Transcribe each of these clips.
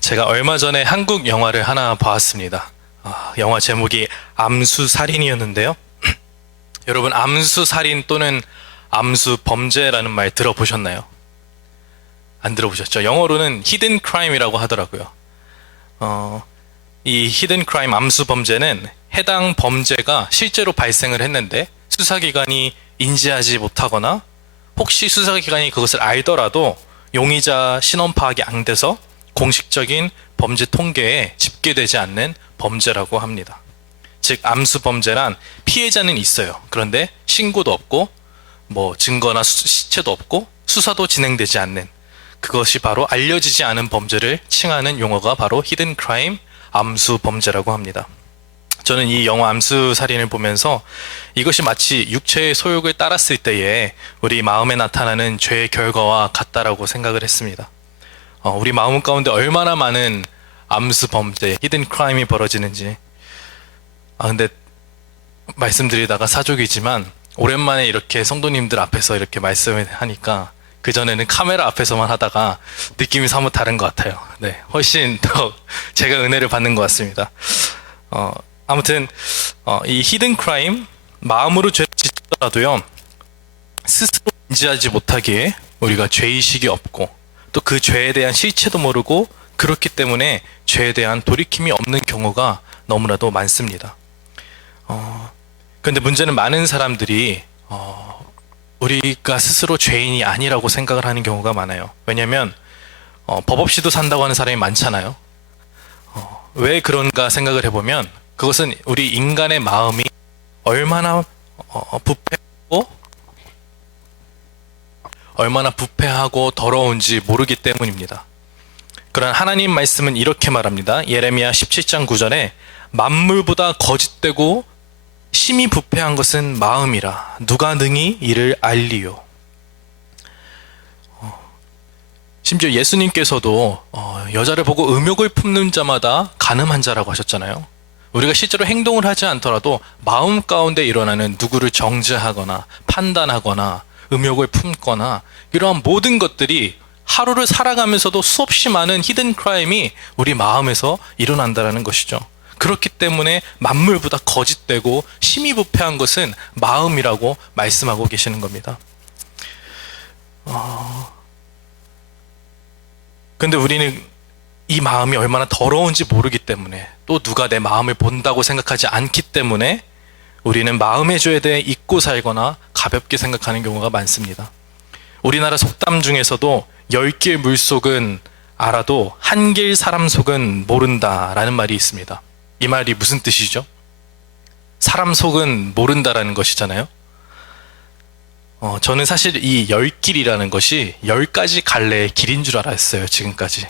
제가 얼마 전에 한국 영화를 하나 봤습니다. 영화 제목이 암수살인이었는데요. 여러분, 암수살인 또는 암수범죄라는 말 들어보셨나요? 안 들어보셨죠? 영어로는 히든 크라임이라고 하더라고요. 이 히든 크라임 암수범죄는 해당 범죄가 실제로 발생을 했는데 수사기관이 인지하지 못하거나 혹시 수사기관이 그것을 알더라도 용의자 신원 파악이 안 돼서 공식적인 범죄 통계에 집계되지 않는 범죄라고 합니다. 즉, 암수범죄란 피해자는 있어요. 그런데 신고도 없고 증거나 시체도 없고 수사도 진행되지 않는, 그것이 바로 알려지지 않은 범죄를 칭하는 용어가 바로 히든 크라임, 암수범죄라고 합니다. 저는 이 영화 암수살인을 보면서 이것이 마치 육체의 소욕을 따랐을 때에 우리 마음에 나타나는 죄의 결과와 같다라고 생각을 했습니다. 우리 마음 가운데 얼마나 많은 암수범죄, 히든 크라임이 벌어지는지. 근데 말씀드리다가 사족이지만 오랜만에 이렇게 성도님들 앞에서 이렇게 말씀을 하니까 그전에는 카메라 앞에서만 하다가 느낌이 사뭇 다른 것 같아요. 네, 훨씬 더 제가 은혜를 받는 것 같습니다. 아무튼 이 히든 크라임, 마음으로 죄를 짓더라도요 스스로 인지하지 못하기에 우리가 죄의식이 없고 또 그 죄에 대한 실체도 모르고 그렇기 때문에 죄에 대한 돌이킴이 없는 경우가 너무나도 많습니다. 그런데 문제는 많은 사람들이 우리가 스스로 죄인이 아니라고 생각을 하는 경우가 많아요. 왜냐하면 법 없이도 산다고 하는 사람이 많잖아요. 왜 그런가 생각을 해보면 그것은 우리 인간의 마음이 얼마나 부패하고 더러운지 모르기 때문입니다. 그러나 하나님 말씀은 이렇게 말합니다. 예레미야 17장 9절에 만물보다 거짓되고 심히 부패한 것은 마음이라 누가 능히 이를 알리요. 심지어 예수님께서도 여자를 보고 음욕을 품는 자마다 간음한 자라고 하셨잖아요. 우리가 실제로 행동을 하지 않더라도 마음 가운데 일어나는 누구를 정죄하거나 판단하거나 음욕을 품거나 이러한 모든 것들이 하루를 살아가면서도 수없이 많은 히든 크라임이 우리 마음에서 일어난다는 것이죠. 그렇기 때문에 만물보다 거짓되고 심히 부패한 것은 마음이라고 말씀하고 계시는 겁니다. 근데 우리는 이 마음이 얼마나 더러운지 모르기 때문에 또 누가 내 마음을 본다고 생각하지 않기 때문에 우리는 마음의 죄에 대해 잊고 살거나 가볍게 생각하는 경우가 많습니다. 우리나라 속담 중에서도 10길 물속은 알아도 한 길 사람 속은 모른다라는 말이 있습니다. 이 말이 무슨 뜻이죠? 사람 속은 모른다라는 것이잖아요. 저는 사실 이 10길이라는 것이 10가지 갈래의 길인 줄 알았어요, 지금까지.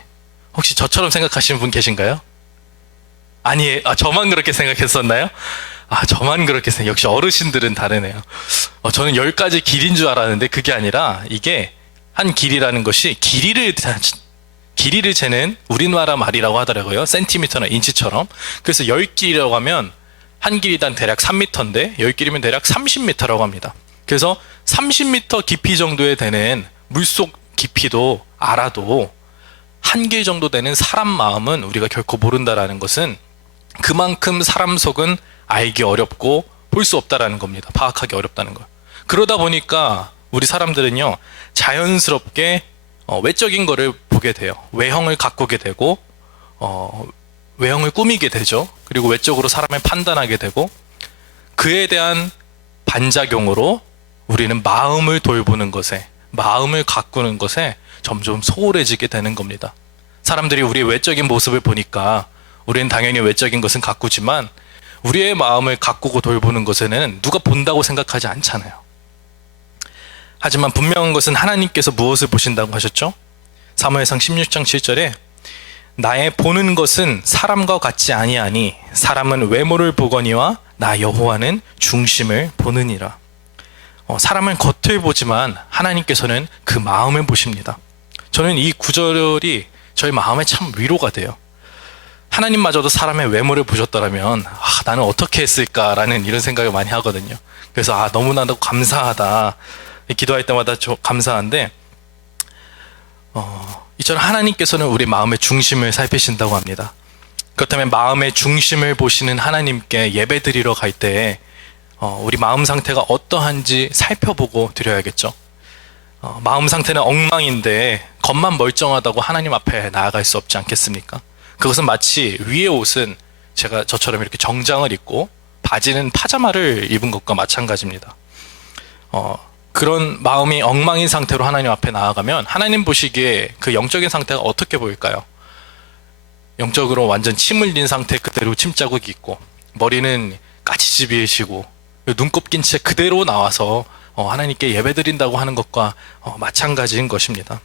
혹시 저처럼 생각하시는 분 계신가요? 아니에요. 저만 그렇게 생각했었나요? 저만 그렇게 역시 어르신들은 다르네요. 저는 10가지 길인 줄 알았는데 그게 아니라 이게 한 길이라는 것이 길이를 재는 우리나라 말이라고 하더라고요. 센티미터나 인치처럼. 그래서 10길이라고 하면 한 길이당 대략 3m인데 10길이면 대략 30m라고 합니다. 그래서 30m 깊이 정도에 되는 물속 깊이도 알아도 한 길 정도 되는 사람 마음은 우리가 결코 모른다라는 것은 그만큼 사람 속은 알기 어렵고 볼 수 없다라는 겁니다. 파악하기 어렵다는 거. 그러다 보니까 우리 사람들은요 자연스럽게 외적인 거를 보게 돼요. 외형을 가꾸게 되고 외형을 꾸미게 되죠. 그리고 외적으로 사람을 판단하게 되고 그에 대한 반작용으로 우리는 마음을 돌보는 것에, 마음을 가꾸는 것에 점점 소홀해지게 되는 겁니다. 사람들이 우리의 외적인 모습을 보니까 우리는 당연히 외적인 것은 가꾸지만 우리의 마음을 가꾸고 돌보는 것에는 누가 본다고 생각하지 않잖아요. 하지만 분명한 것은 하나님께서 무엇을 보신다고 하셨죠? 사무엘상 16장 7절에 나의 보는 것은 사람과 같지 아니하니 사람은 외모를 보거니와 나 여호와는 중심을 보느니라. 사람은 겉을 보지만 하나님께서는 그 마음을 보십니다. 저는 이 구절이 저희 마음에 참 위로가 돼요. 하나님마저도 사람의 외모를 보셨더라면 나는 어떻게 했을까라는 이런 생각을 많이 하거든요. 그래서 너무나도 감사하다. 기도할 때마다 감사한데 이처럼 하나님께서는 우리 마음의 중심을 살피신다고 합니다. 그렇다면 마음의 중심을 보시는 하나님께 예배드리러 갈 때에 우리 마음 상태가 어떠한지 살펴보고 드려야겠죠. 마음 상태는 엉망인데 겉만 멀쩡하다고 하나님 앞에 나아갈 수 없지 않겠습니까? 그것은 마치 위의 옷은 제가 저처럼 이렇게 정장을 입고 바지는 파자마를 입은 것과 마찬가지입니다. 그런 마음이 엉망인 상태로 하나님 앞에 나아가면 하나님 보시기에 그 영적인 상태가 어떻게 보일까요? 영적으로 완전 침 흘린 상태 그대로 침자국이 있고 머리는 까치집이시고 눈곱 낀 채 그대로 나와서 하나님께 예배드린다고 하는 것과 마찬가지인 것입니다.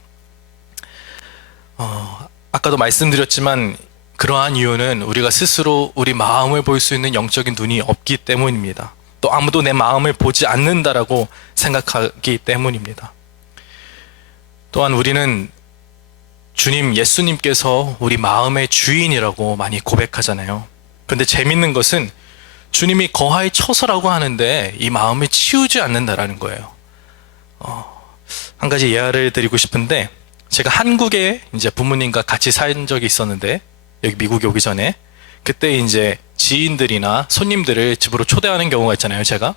아까도 말씀드렸지만 그러한 이유는 우리가 스스로 우리 마음을 볼 수 있는 영적인 눈이 없기 때문입니다. 또 아무도 내 마음을 보지 않는다라고 생각하기 때문입니다. 또한 우리는 주님 예수님께서 우리 마음의 주인이라고 많이 고백하잖아요. 그런데 재밌는 것은 주님이 거하의 처소라고 하는데 이 마음을 치우지 않는다라는 거예요. 한 가지 예화를 드리고 싶은데, 제가 한국에 이제 부모님과 같이 산 적이 있었는데, 여기 미국에 오기 전에 그때 이제 지인들이나 손님들을 집으로 초대하는 경우가 있잖아요. 제가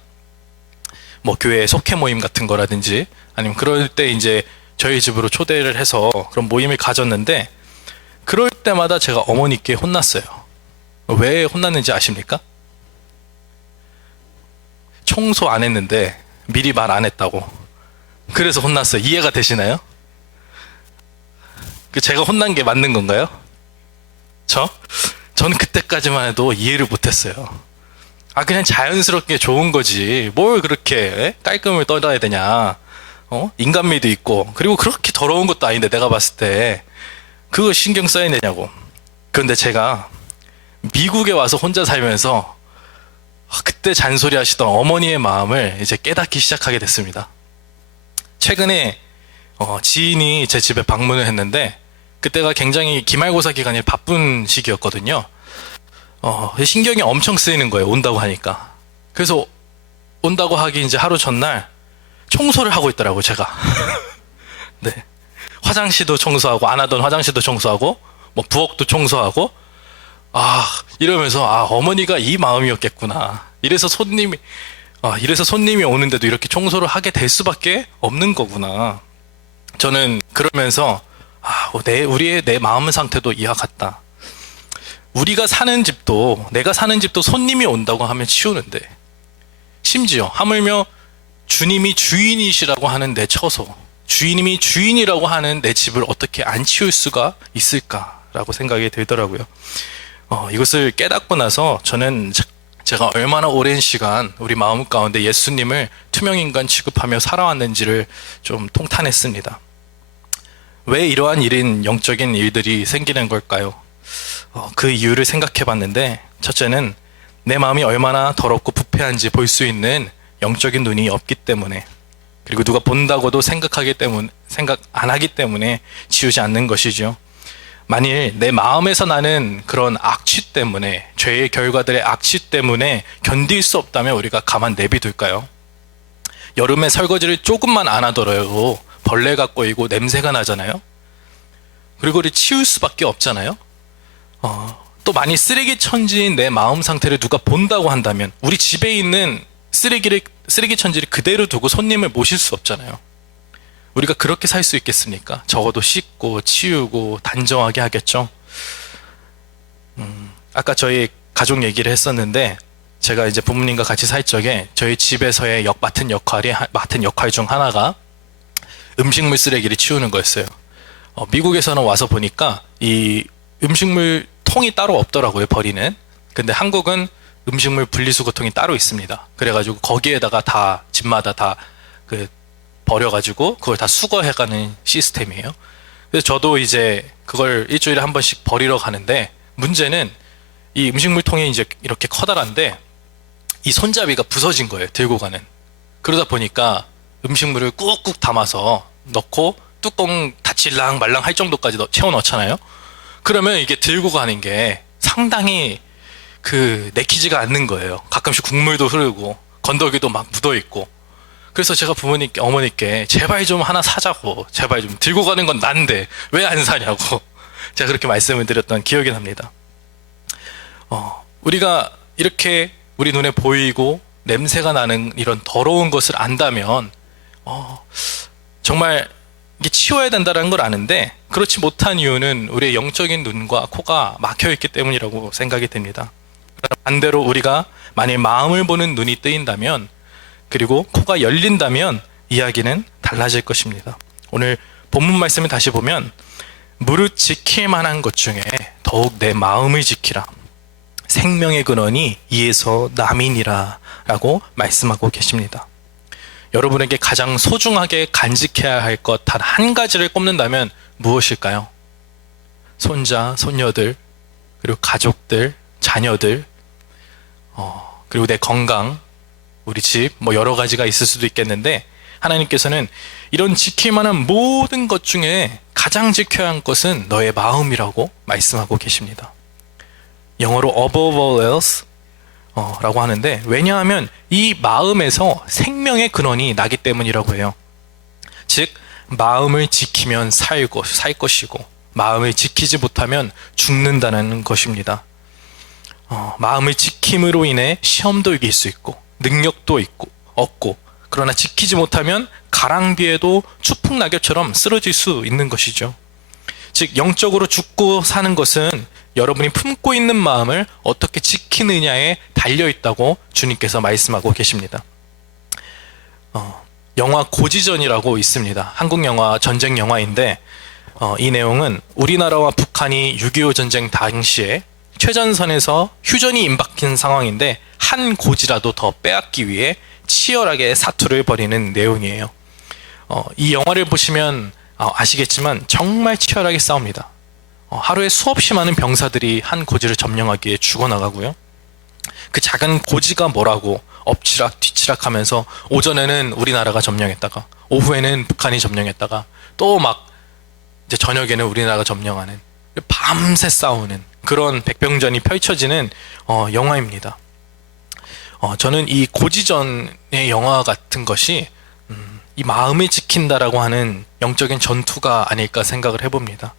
뭐 교회 속회 모임 같은 거라든지 아니면 그럴 때 이제 저희 집으로 초대를 해서 그런 모임을 가졌는데, 그럴 때마다 제가 어머니께 혼났어요. 왜 혼났는지 아십니까? 청소 안 했는데 미리 말 안 했다고. 그래서 혼났어요. 이해가 되시나요? 제가 혼난 게 맞는 건가요? 저는 그때까지만 해도 이해를 못했어요. 그냥 자연스럽게 좋은 거지. 뭘 그렇게 깔끔을 떨어야 되냐. 인간미도 있고, 그리고 그렇게 더러운 것도 아닌데 내가 봤을 때 그거 신경 써야 되냐고. 그런데 제가 미국에 와서 혼자 살면서 그때 잔소리 하시던 어머니의 마음을 이제 깨닫기 시작하게 됐습니다. 최근에 지인이 제 집에 방문을 했는데, 그때가 굉장히 기말고사 기간이 바쁜 시기였거든요. 신경이 엄청 쓰이는 거예요. 온다고 하니까. 그래서 온다고 하기 이제 하루 전날 청소를 하고 있더라고요, 제가. 네. 화장실도 청소하고, 안 하던 화장실도 청소하고, 뭐 부엌도 청소하고, 이러면서 어머니가 이 마음이었겠구나. 이래서 손님이 오는데도 이렇게 청소를 하게 될 수밖에 없는 거구나. 저는 그러면서 내 마음 상태도 이와 같다. 내가 사는 집도 손님이 온다고 하면 치우는데, 심지어 하물며 주님이 주인이시라고 하는 내 처소, 주님이 주인이라고 하는 내 집을 어떻게 안 치울 수가 있을까라고 생각이 들더라고요. 이것을 깨닫고 나서 저는 제가 얼마나 오랜 시간 우리 마음 가운데 예수님을 투명인간 취급하며 살아왔는지를 좀 통탄했습니다. 왜 이러한 영적인 일들이 생기는 걸까요? 그 이유를 생각해 봤는데, 첫째는 내 마음이 얼마나 더럽고 부패한지 볼 수 있는 영적인 눈이 없기 때문에, 그리고 누가 본다고도 생각 안 하기 때문에 지우지 않는 것이죠. 만일 내 마음에서 나는 그런 악취 때문에, 죄의 결과들의 악취 때문에 견딜 수 없다면 우리가 가만 내비둘까요? 여름에 설거지를 조금만 안 하더라도 벌레가 꼬이고 냄새가 나잖아요. 그리고 우리 치울 수밖에 없잖아요. 또 만일 쓰레기 천지인 내 마음 상태를 누가 본다고 한다면 우리 집에 있는 쓰레기 천지를 그대로 두고 손님을 모실 수 없잖아요. 우리가 그렇게 살 수 있겠습니까? 적어도 씻고 치우고 단정하게 하겠죠. 아까 저희 가족 얘기를 했었는데, 제가 이제 부모님과 같이 살 적에 저희 집에서의 맡은 역할 중 하나가 음식물 쓰레기를 치우는 거였어요. 미국에서는 와서 보니까 이 음식물 통이 따로 없더라고요, 버리는. 근데 한국은 음식물 분리수거통이 따로 있습니다. 그래가지고 거기에다가 다 집마다 다 버려가지고 그걸 다 수거해가는 시스템이에요. 그래서 저도 이제 그걸 일주일에 한 번씩 버리러 가는데, 문제는 이 음식물통이 이제 이렇게 커다란데 이 손잡이가 부서진 거예요, 들고 가는. 그러다 보니까 음식물을 꾹꾹 담아서 넣고 뚜껑 닫힐랑 말랑 할 정도까지 채워 넣잖아요. 그러면 이게 들고 가는 게 상당히 내키지가 않는 거예요. 가끔씩 국물도 흐르고 건더기도 막 묻어 있고. 그래서 제가 부모님께, 어머니께 제발 좀 하나 사자고, 제발 좀 들고 가는 건 난데 왜 안 사냐고 제가 그렇게 말씀을 드렸던 기억이 납니다. 우리가 이렇게 우리 눈에 보이고 냄새가 나는 이런 더러운 것을 안다면 정말 이게 치워야 된다는 걸 아는데 그렇지 못한 이유는 우리의 영적인 눈과 코가 막혀 있기 때문이라고 생각이 됩니다. 반대로 우리가 만일 마음을 보는 눈이 뜨인다면 그리고 코가 열린다면 이야기는 달라질 것입니다. 오늘 본문 말씀을 다시 보면 무릇 지킬 만한 것 중에 더욱 내 마음을 지키라. 생명의 근원이 이에서 남이니라 라고 말씀하고 계십니다. 여러분에게 가장 소중하게 간직해야 할 것 단 한 가지를 꼽는다면 무엇일까요? 손자, 손녀들, 그리고 가족들, 자녀들, 그리고 내 건강, 우리 집, 여러 가지가 있을 수도 있겠는데 하나님께서는 이런 지킬 만한 모든 것 중에 가장 지켜야 할 것은 너의 마음이라고 말씀하고 계십니다. 영어로 above all else 라고 하는데 왜냐하면 이 마음에서 생명의 근원이 나기 때문이라고 해요. 즉 마음을 지키면 살 것이고 마음을 지키지 못하면 죽는다는 것입니다. 마음을 지킴으로 인해 시험도 이길 수 있고 능력도 얻고 그러나 지키지 못하면 가랑비에도 추풍 낙엽처럼 쓰러질 수 있는 것이죠. 즉 영적으로 죽고 사는 것은 여러분이 품고 있는 마음을 어떻게 지키느냐에 달려있다고 주님께서 말씀하고 계십니다. 영화 고지전이라고 있습니다. 한국 영화, 전쟁 영화인데 이 내용은 우리나라와 북한이 6.25 전쟁 당시에 최전선에서 휴전이 임박한 상황인데 한 고지라도 더 빼앗기 위해 치열하게 사투를 벌이는 내용이에요. 이 영화를 보시면 아시겠지만 정말 치열하게 싸웁니다. 하루에 수없이 많은 병사들이 한 고지를 점령하기 위해 죽어나가고요. 그 작은 고지가 뭐라고 엎치락 뒤치락 하면서 오전에는 우리나라가 점령했다가 오후에는 북한이 점령했다가 또 막 이제 저녁에는 우리나라가 점령하는 밤새 싸우는 그런 백병전이 펼쳐지는 영화입니다. 저는 이 고지전의 영화 같은 것이 이 마음을 지킨다라고 하는 영적인 전투가 아닐까 생각을 해봅니다.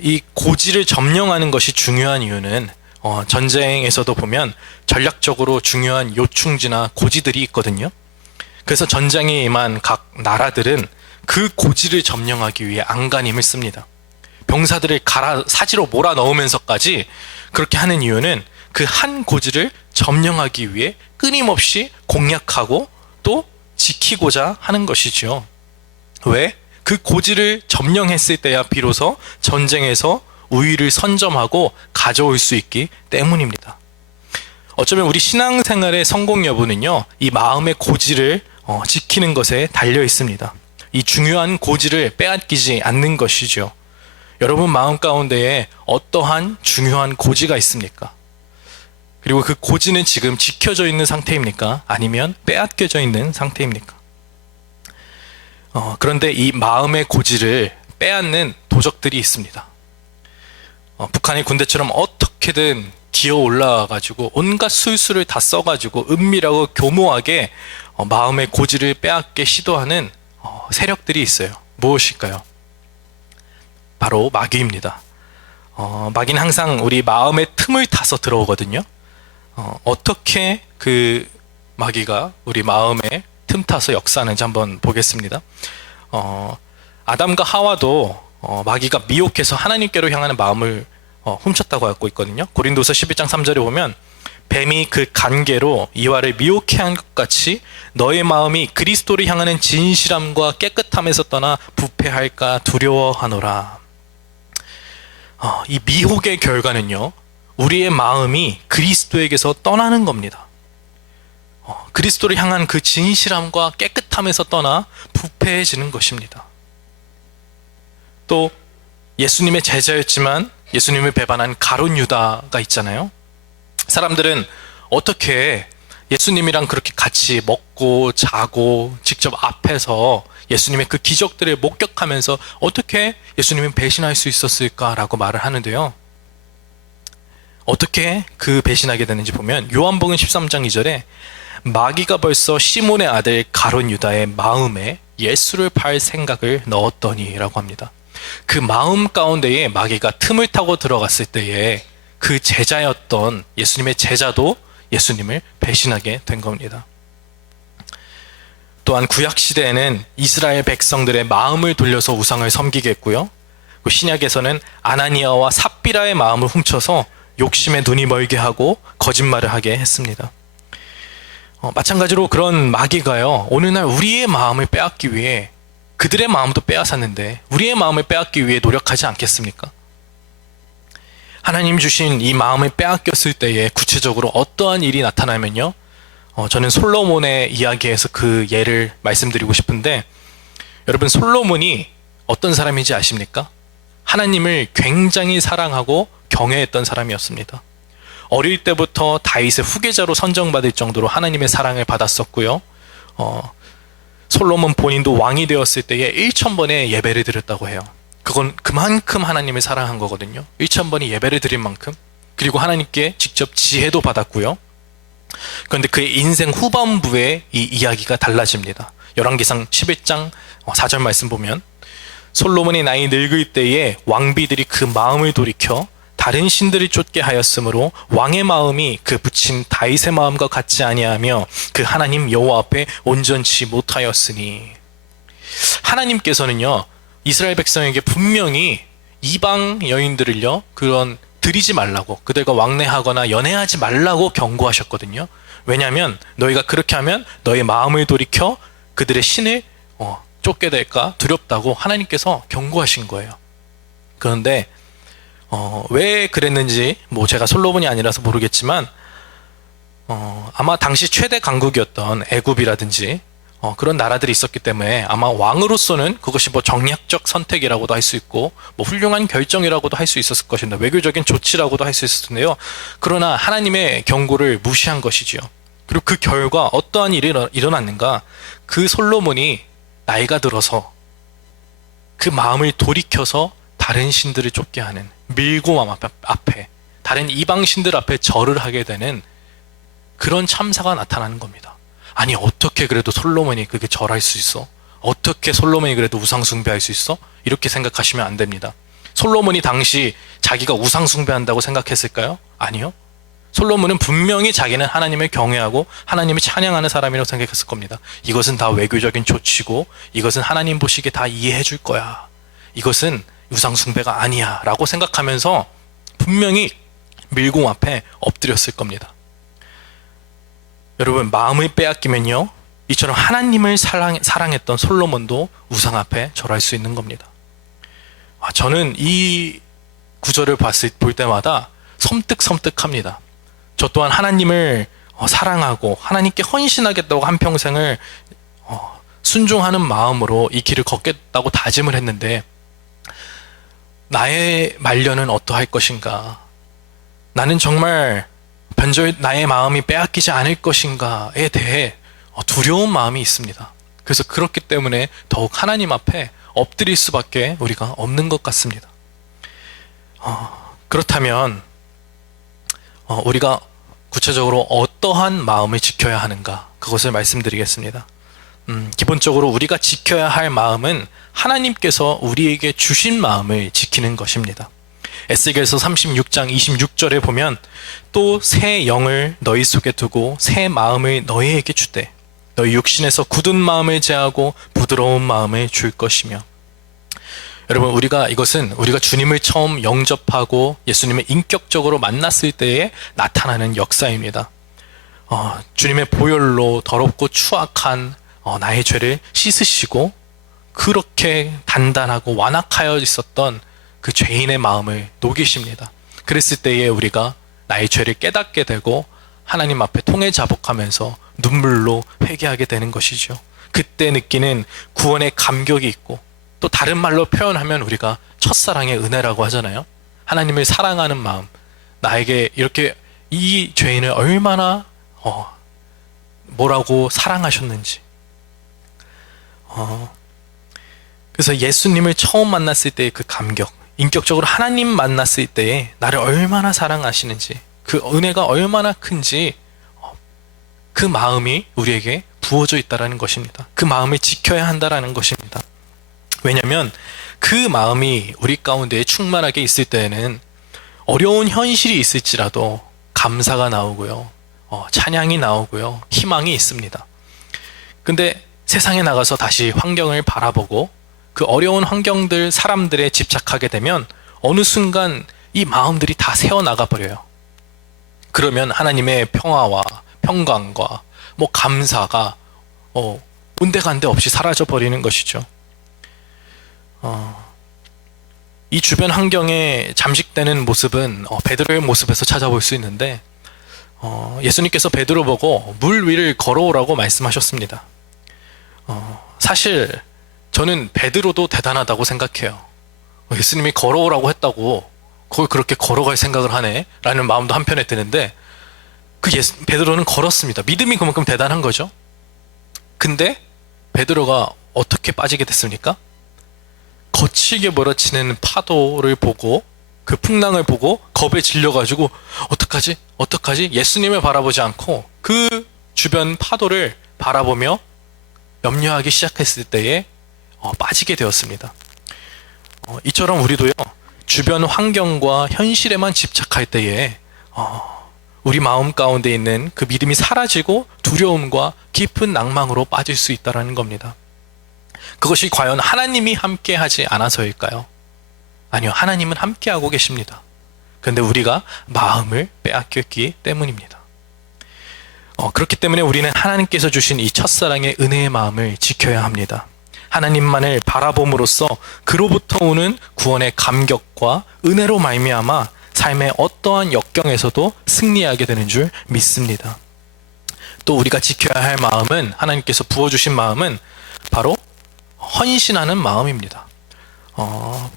이 고지를 점령하는 것이 중요한 이유는 전쟁에서도 보면 전략적으로 중요한 요충지나 고지들이 있거든요. 그래서 전쟁에 임한 각 나라들은 그 고지를 점령하기 위해 안간힘을 씁니다. 병사들을 사지로 몰아넣으면서까지 그렇게 하는 이유는 그 한 고지를 점령하기 위해 끊임없이 공략하고 또 지키고자 하는 것이죠. 왜? 그 고지를 점령했을 때야 비로소 전쟁에서 우위를 선점하고 가져올 수 있기 때문입니다. 어쩌면 우리 신앙생활의 성공 여부는요, 이 마음의 고지를 지키는 것에 달려 있습니다. 이 중요한 고지를 빼앗기지 않는 것이죠. 여러분 마음 가운데에 어떠한 중요한 고지가 있습니까? 그리고 그 고지는 지금 지켜져 있는 상태입니까? 아니면 빼앗겨져 있는 상태입니까? 그런데 이 마음의 고지를 빼앗는 도적들이 있습니다. 북한이 군대처럼 어떻게든 기어 올라와가지고 온갖 술수를 다 써가지고 은밀하고 교모하게 마음의 고지를 빼앗게 시도하는 세력들이 있어요. 무엇일까요? 바로 마귀입니다. 마귀는 항상 우리 마음의 틈을 타서 들어오거든요. 어떻게 그 마귀가 우리 마음에 틈 타서 역사하는지 한번 보겠습니다. 아담과 하와도 마귀가 미혹해서 하나님께로 향하는 마음을 훔쳤다고 하고 있거든요. 고린도서 11장 3절에 보면 뱀이 그 간계로 이와를 미혹해 한 것 같이 너의 마음이 그리스도를 향하는 진실함과 깨끗함에서 떠나 부패할까 두려워하노라. 이 미혹의 결과는요, 우리의 마음이 그리스도에게서 떠나는 겁니다. 그리스도를 향한 그 진실함과 깨끗함에서 떠나 부패해지는 것입니다. 또 예수님의 제자였지만 예수님을 배반한 가룟 유다가 있잖아요. 사람들은 어떻게 예수님이랑 그렇게 같이 먹고 자고 직접 앞에서 예수님의 그 기적들을 목격하면서 어떻게 예수님을 배신할 수 있었을까라고 말을 하는데요. 어떻게 그 배신하게 되는지 보면 요한복음 13장 2절에 마귀가 벌써 시몬의 아들 가룟 유다의 마음에 예수를 팔 생각을 넣었더니라고 합니다. 그 마음 가운데에 마귀가 틈을 타고 들어갔을 때에 그 제자였던 예수님의 제자도 예수님을 배신하게 된 겁니다. 또한 구약시대에는 이스라엘 백성들의 마음을 돌려서 우상을 섬기게 했고요. 신약에서는 아나니아와 삽비라의 마음을 훔쳐서 욕심에 눈이 멀게 하고 거짓말을 하게 했습니다. 마찬가지로 그런 마귀가요, 어느 날 우리의 마음을 빼앗기 위해, 그들의 마음도 빼앗았는데 우리의 마음을 빼앗기 위해 노력하지 않겠습니까? 하나님 주신 이 마음을 빼앗겼을 때에 구체적으로 어떠한 일이 나타나면요, 저는 솔로몬의 이야기에서 그 예를 말씀드리고 싶은데, 여러분, 솔로몬이 어떤 사람인지 아십니까? 하나님을 굉장히 사랑하고 경외했던 사람이었습니다. 어릴 때부터 다윗의 후계자로 선정받을 정도로 하나님의 사랑을 받았었고요. 솔로몬 본인도 왕이 되었을 때에 1000번의 예배를 드렸다고 해요. 그건 그만큼 하나님을 사랑한 거거든요. 1000번이 예배를 드린 만큼. 그리고 하나님께 직접 지혜도 받았고요. 그런데 그의 인생 후반부에 이 이야기가 달라집니다. 열왕기상 11장 4절 말씀 보면, 솔로몬이 나이 늙을 때에 왕비들이 그 마음을 돌이켜 다른 신들을 쫓게 하였으므로 왕의 마음이 그 부친 다윗의 마음과 같지 아니하며 그 하나님 여호와 앞에 온전치 못하였으니. 하나님께서는요, 이스라엘 백성에게 분명히 이방 여인들을요, 그런 드리지 말라고, 그들과 왕래하거나 연애하지 말라고 경고하셨거든요. 왜냐하면 너희가 그렇게 하면 너의 마음을 돌이켜 그들의 신을 쫓게 될까 두렵다고 하나님께서 경고하신 거예요. 그런데 왜 그랬는지 제가 솔로몬이 아니라서 모르겠지만 아마 당시 최대 강국이었던 애굽이라든지 그런 나라들이 있었기 때문에 아마 왕으로서는 그것이 정략적 선택이라고도 할 수 있고 훌륭한 결정이라고도 할 수 있었을 것인데, 외교적인 조치라고도 할 수 있을 텐데요. 그러나 하나님의 경고를 무시한 것이지요. 그리고 그 결과 어떠한 일이 일어났는가? 그 솔로몬이 나이가 들어서 그 마음을 돌이켜서 다른 신들을 쫓게 하는, 밀고 앞에 다른 이방 신들 앞에 절을 하게 되는 그런 참사가 나타나는 겁니다. 아니, 어떻게 그래도 솔로몬이 그게 절할 수 있어? 어떻게 솔로몬이 그래도 우상 숭배할 수 있어? 이렇게 생각하시면 안 됩니다. 솔로몬이 당시 자기가 우상 숭배한다고 생각했을까요? 아니요. 솔로몬은 분명히 자기는 하나님을 경외하고 하나님을 찬양하는 사람이라고 생각했을 겁니다. 이것은 다 외교적인 조치고 이것은 하나님 보시기에 다 이해해 줄 거야. 이것은 우상 숭배가 아니야 라고 생각하면서 분명히 밀공 앞에 엎드렸을 겁니다. 여러분, 마음을 빼앗기면요, 이처럼 하나님을 사랑했던 솔로몬도 우상 앞에 절할 수 있는 겁니다. 저는 이 구절을 볼 때마다 섬뜩섬뜩합니다. 저 또한 하나님을 사랑하고 하나님께 헌신하겠다고 한평생을 순종하는 마음으로 이 길을 걷겠다고 다짐을 했는데, 나의 말년은 어떠할 것인가? 나는 정말 변조의 나의 마음이 빼앗기지 않을 것인가에 대해 두려운 마음이 있습니다. 그래서 그렇기 때문에 더욱 하나님 앞에 엎드릴 수밖에 우리가 없는 것 같습니다. 그렇다면 우리가 구체적으로 어떠한 마음을 지켜야 하는가, 그것을 말씀드리겠습니다. 기본적으로 우리가 지켜야 할 마음은 하나님께서 우리에게 주신 마음을 지키는 것입니다. 에스겔서 36장 26절에 보면, 또 새 영을 너희 속에 두고 새 마음을 너희에게 주되 너희 육신에서 굳은 마음을 제하고 부드러운 마음을 줄 것이며. 여러분, 이것은 우리가 주님을 처음 영접하고 예수님을 인격적으로 만났을 때에 나타나는 역사입니다. 주님의 보혈로 더럽고 추악한 나의 죄를 씻으시고 그렇게 단단하고 완악하여 있었던 그 죄인의 마음을 녹이십니다. 그랬을 때에 우리가 나의 죄를 깨닫게 되고 하나님 앞에 통해 자복하면서 눈물로 회개하게 되는 것이죠. 그때 느끼는 구원의 감격이 있고, 또 다른 말로 표현하면 우리가 첫사랑의 은혜라고 하잖아요. 하나님을 사랑하는 마음, 나에게 이렇게 이 죄인을 얼마나 뭐라고 사랑하셨는지. 그래서 예수님을 처음 만났을 때의 그 감격, 인격적으로 하나님 만났을 때에 나를 얼마나 사랑하시는지, 그 은혜가 얼마나 큰지 그 마음이 우리에게 부어져 있다라는 것입니다. 그 마음을 지켜야 한다라는 것입니다. 왜냐하면 그 마음이 우리 가운데 충만하게 있을 때에는 어려운 현실이 있을지라도 감사가 나오고요, 찬양이 나오고요, 희망이 있습니다. 근데 세상에 나가서 다시 환경을 바라보고 그 어려운 환경들, 사람들에 집착하게 되면 어느 순간 이 마음들이 다 새어나가 버려요. 그러면 하나님의 평화와 평강과 감사가 온데간데 없이 사라져 버리는 것이죠. 이 주변 환경에 잠식되는 모습은 베드로의 모습에서 찾아볼 수 있는데, 예수님께서 베드로 보고 물 위를 걸어오라고 말씀하셨습니다. 사실 저는 베드로도 대단하다고 생각해요. 예수님이 걸어오라고 했다고 그걸 그렇게 걸어갈 생각을 하네 라는 마음도 한편에 드는데, 베드로는 걸었습니다. 믿음이 그만큼 대단한 거죠. 근데 베드로가 어떻게 빠지게 됐습니까? 거칠게 몰아치는 파도를 보고, 그 풍랑을 보고 겁에 질려가지고 어떡하지? 예수님을 바라보지 않고 그 주변 파도를 바라보며 염려하기 시작했을 때에 빠지게 되었습니다. 이처럼 우리도요, 주변 환경과 현실에만 집착할 때에 우리 마음 가운데 있는 그 믿음이 사라지고 두려움과 깊은 낭망으로 빠질 수 있다는 겁니다. 그것이 과연 하나님이 함께 하지 않아서일까요? 아니요, 하나님은 함께하고 계십니다. 그런데 우리가 마음을 빼앗겼기 때문입니다. 그렇기 때문에 우리는 하나님께서 주신 이 첫사랑의 은혜의 마음을 지켜야 합니다. 하나님만을 바라봄으로써 그로부터 오는 구원의 감격과 은혜로 말미암아 삶의 어떠한 역경에서도 승리하게 되는 줄 믿습니다. 또 우리가 지켜야 할 마음은, 하나님께서 부어주신 마음은 바로 헌신하는 마음입니다.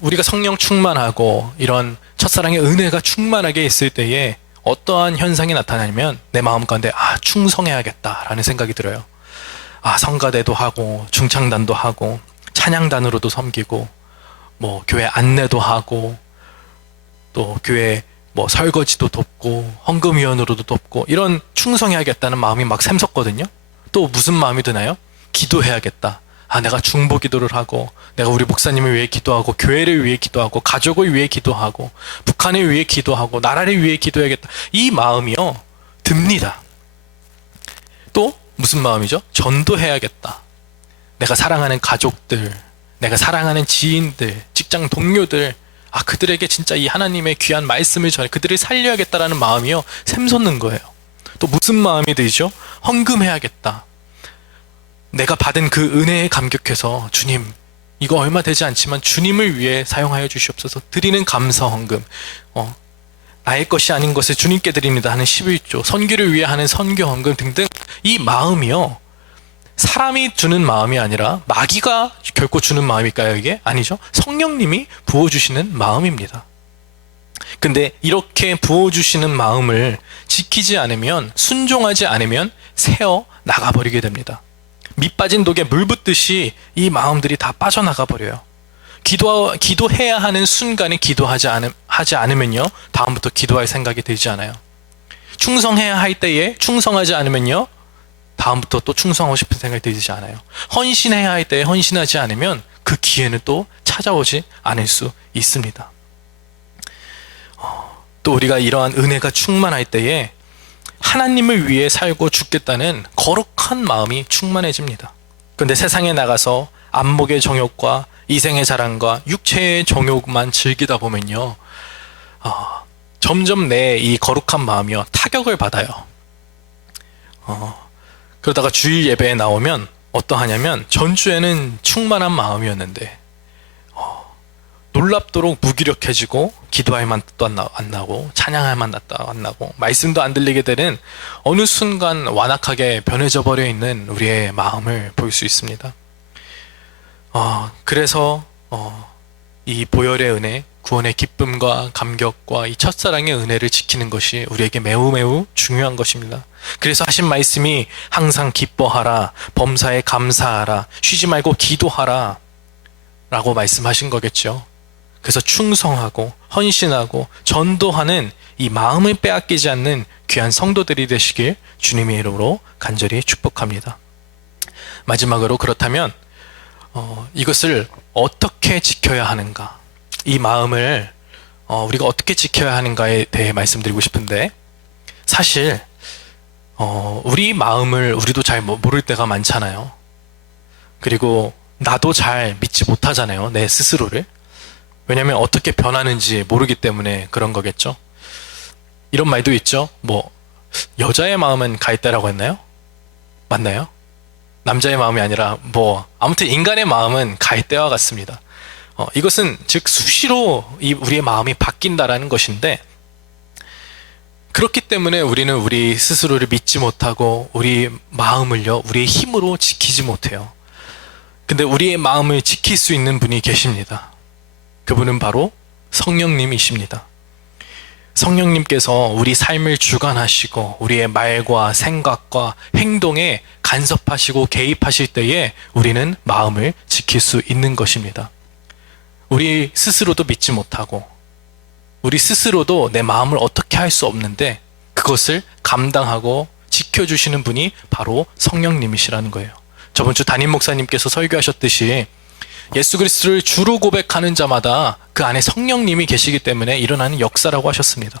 우리가 성령 충만하고 이런 첫사랑의 은혜가 충만하게 있을 때에 어떠한 현상이 나타나냐면 내 마음 가운데 충성해야겠다라는 생각이 들어요. 성가대도 하고 중창단도 하고 찬양단으로도 섬기고 교회 안내도 하고 또 교회 설거지도 돕고 헌금위원으로도 돕고 이런 충성해야겠다는 마음이 막 샘솟거든요. 또 무슨 마음이 드나요? 기도해야겠다. 내가 중보 기도를 하고 내가 우리 목사님을 위해 기도하고 교회를 위해 기도하고 가족을 위해 기도하고 북한을 위해 기도하고 나라를 위해 기도해야겠다. 이 마음이요 듭니다. 또 무슨 마음이죠? 전도해야겠다. 내가 사랑하는 가족들, 내가 사랑하는 지인들, 직장 동료들, 그들에게 진짜 이 하나님의 귀한 말씀을 전해 그들을 살려야겠다라는 마음이요 샘솟는 거예요. 또 무슨 마음이 들죠? 헌금해야겠다. 내가 받은 그 은혜에 감격해서 주님, 이거 얼마 되지 않지만 주님을 위해 사용하여 주시옵소서. 드리는 감사 헌금, 나의 것이 아닌 것을 주님께 드립니다 하는 11조, 선교를 위해 하는 선교 헌금 등등. 이 마음이요 사람이 주는 마음이 아니라 마귀가 결코 주는 마음일까요? 이게 아니죠. 성령님이 부어주시는 마음입니다. 근데 이렇게 부어주시는 마음을 지키지 않으면, 순종하지 않으면 새어 나가버리게 됩니다. 밑 빠진 독에 물 붓듯이 이 마음들이 다 빠져나가 버려요. 기도해야 하는 순간에 하지 않으면요 다음부터 기도할 생각이 들지 않아요. 충성해야 할 때에 충성하지 않으면요 다음부터 또 충성하고 싶은 생각이 들지 않아요. 헌신해야 할 때에 헌신하지 않으면 그 기회는 또 찾아오지 않을 수 있습니다. 또 우리가 이러한 은혜가 충만할 때에 하나님을 위해 살고 죽겠다는 거룩한 마음이 충만해집니다. 그런데 세상에 나가서 안목의 정욕과 이생의 자랑과 육체의 정욕만 즐기다 보면요 점점 내 이 거룩한 마음이요 타격을 받아요. 그러다가 주일 예배에 나오면 어떠하냐면 전주에는 충만한 마음이었는데 놀랍도록 무기력해지고 기도할 만도 안 나고 찬양할 만도 안 나고 말씀도 안 들리게 되는 어느 순간 완악하게 변해져 버려 있는 우리의 마음을 볼 수 있습니다. 그래서 이 보혈의 은혜, 구원의 기쁨과 감격과 이 첫사랑의 은혜를 지키는 것이 우리에게 매우 매우 중요한 것입니다. 그래서 하신 말씀이 항상 기뻐하라, 범사에 감사하라, 쉬지 말고 기도하라 라고 말씀하신 거겠죠. 그래서 충성하고 헌신하고 전도하는 이 마음을 빼앗기지 않는 귀한 성도들이 되시길 주님의 이름으로 간절히 축복합니다. 마지막으로 그렇다면 이것을 어떻게 지켜야 하는가, 이 마음을 우리가 어떻게 지켜야 하는가에 대해 말씀드리고 싶은데, 사실 우리 마음을 우리도 잘 모를 때가 많잖아요. 그리고 나도 잘 믿지 못하잖아요, 내 스스로를. 왜냐하면 어떻게 변하는지 모르기 때문에 그런 거겠죠. 이런 말도 있죠. 여자의 마음은 가있다라고 했나요? 맞나요? 남자의 마음이 아니라 아무튼 인간의 마음은 가있대와 같습니다. 이것은 즉 수시로 우리의 마음이 바뀐다라는 것인데, 그렇기 때문에 우리는 우리 스스로를 믿지 못하고 우리 마음을요, 우리의 힘으로 지키지 못해요. 근데 우리의 마음을 지킬 수 있는 분이 계십니다. 그분은 바로 성령님이십니다. 성령님께서 우리 삶을 주관하시고 우리의 말과 생각과 행동에 간섭하시고 개입하실 때에 우리는 마음을 지킬 수 있는 것입니다. 우리 스스로도 믿지 못하고 우리 스스로도 내 마음을 어떻게 할 수 없는데, 그것을 감당하고 지켜주시는 분이 바로 성령님이시라는 거예요. 저번 주 담임 목사님께서 설교하셨듯이 예수 그리스도를 주로 고백하는 자마다 그 안에 성령님이 계시기 때문에 일어나는 역사라고 하셨습니다.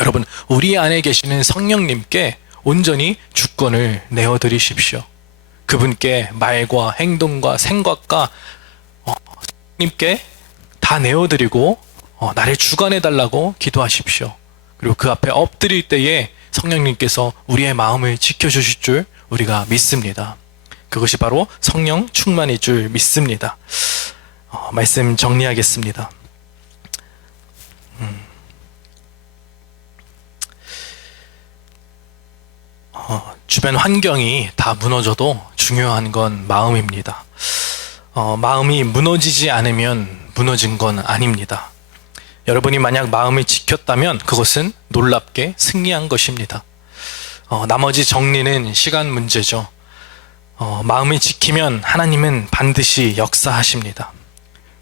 여러분, 우리 안에 계시는 성령님께 온전히 주권을 내어드리십시오. 그분께 말과 행동과 생각과 성령님께 다 내어드리고 나를 주관해달라고 기도하십시오. 그리고 그 앞에 엎드릴 때에 성령님께서 우리의 마음을 지켜주실 줄 우리가 믿습니다. 그것이 바로 성령 충만일 줄 믿습니다. 말씀 정리하겠습니다. 주변 환경이 다 무너져도 중요한 건 마음입니다. 마음이 무너지지 않으면 무너진 건 아닙니다. 여러분이 만약 마음을 지켰다면 그것은 놀랍게 승리한 것입니다. 나머지 정리는 시간 문제죠. 마음을 지키면 하나님은 반드시 역사하십니다.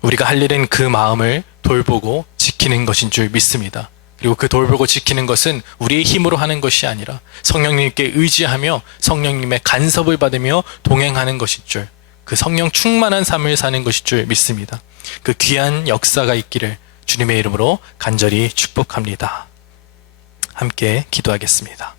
우리가 할 일은 그 마음을 돌보고 지키는 것인 줄 믿습니다. 그리고 그 돌보고 지키는 것은 우리의 힘으로 하는 것이 아니라 성령님께 의지하며 성령님의 간섭을 받으며 동행하는 것인 줄, 그 성령 충만한 삶을 사는 것인 줄 믿습니다. 그 귀한 역사가 있기를 주님의 이름으로 간절히 축복합니다. 함께 기도하겠습니다.